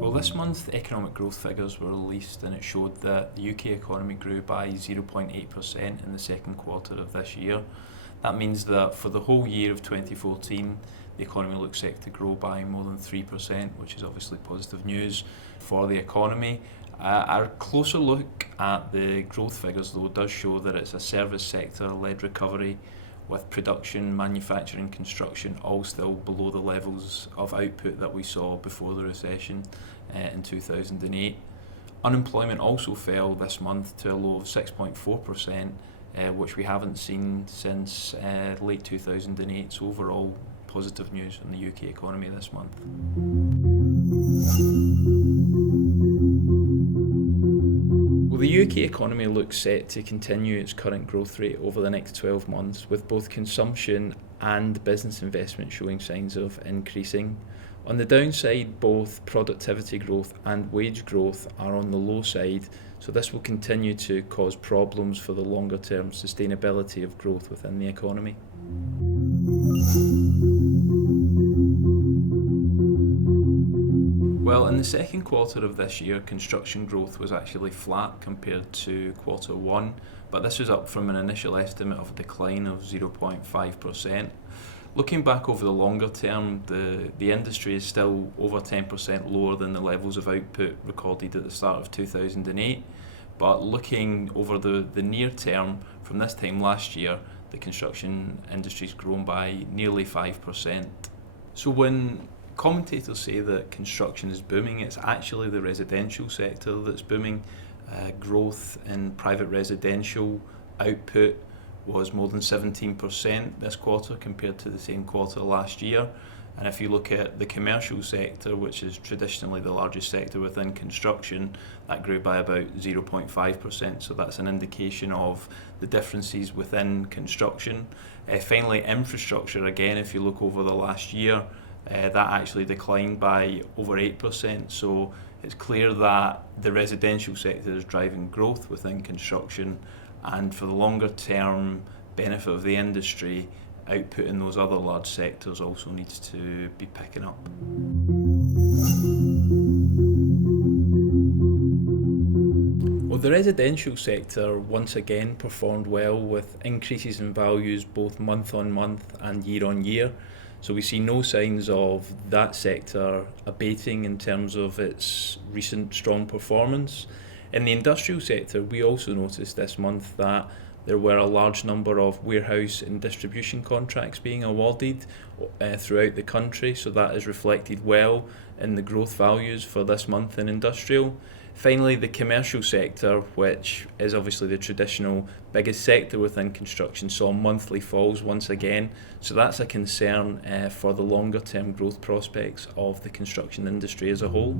Well, this month economic growth figures were released and it showed that the UK economy grew by 0.8% in the second quarter of this year. That means that for the whole year of 2014, the economy looks set to grow by more than 3%, which is obviously positive news for the economy. A closer look at the growth figures, though, does show that it's a service sector-led recovery, with production, manufacturing, construction all still below the levels of output that we saw before the recession in 2008. Unemployment also fell this month to a low of 6.4%, which we haven't seen since late 2008. So overall, positive news on the UK economy this month. Well, the UK economy looks set to continue its current growth rate over the next 12 months, with both consumption and business investment showing signs of increasing. On the downside, both productivity growth and wage growth are on the low side, so this will continue to cause problems for the longer-term sustainability of growth within the economy. Well, in the second quarter of this year, construction growth was actually flat compared to quarter one, but this was up from an initial estimate of a decline of 0.5%. Looking back over the longer term, the industry is still over 10% lower than the levels of output recorded at the start of 2008. But looking over the near term, from this time last year, the construction industry's grown by nearly 5%. So when commentators say that construction is booming, it's actually the residential sector that's booming. Growth in private residential output was more than 17% this quarter compared to the same quarter last year. And if you look at the commercial sector, which is traditionally the largest sector within construction, that grew by about 0.5%. So that's an indication of the differences within construction. Finally, infrastructure, again, if you look over the last year, that actually declined by over 8%. So it's clear that the residential sector is driving growth within construction, and for the longer term benefit of the industry, output in those other large sectors also needs to be picking up. Well, the residential sector once again performed well with increases in values both month on month and year on year. So we see no signs of that sector abating in terms of its recent strong performance. In the industrial sector, we also noticed this month that there were a large number of warehouse and distribution contracts being awarded throughout the country, so that is reflected well in the growth values for this month in industrial. Finally, the commercial sector, which is obviously the traditional biggest sector within construction, saw monthly falls once again, so that's a concern for the longer term growth prospects of the construction industry as a whole.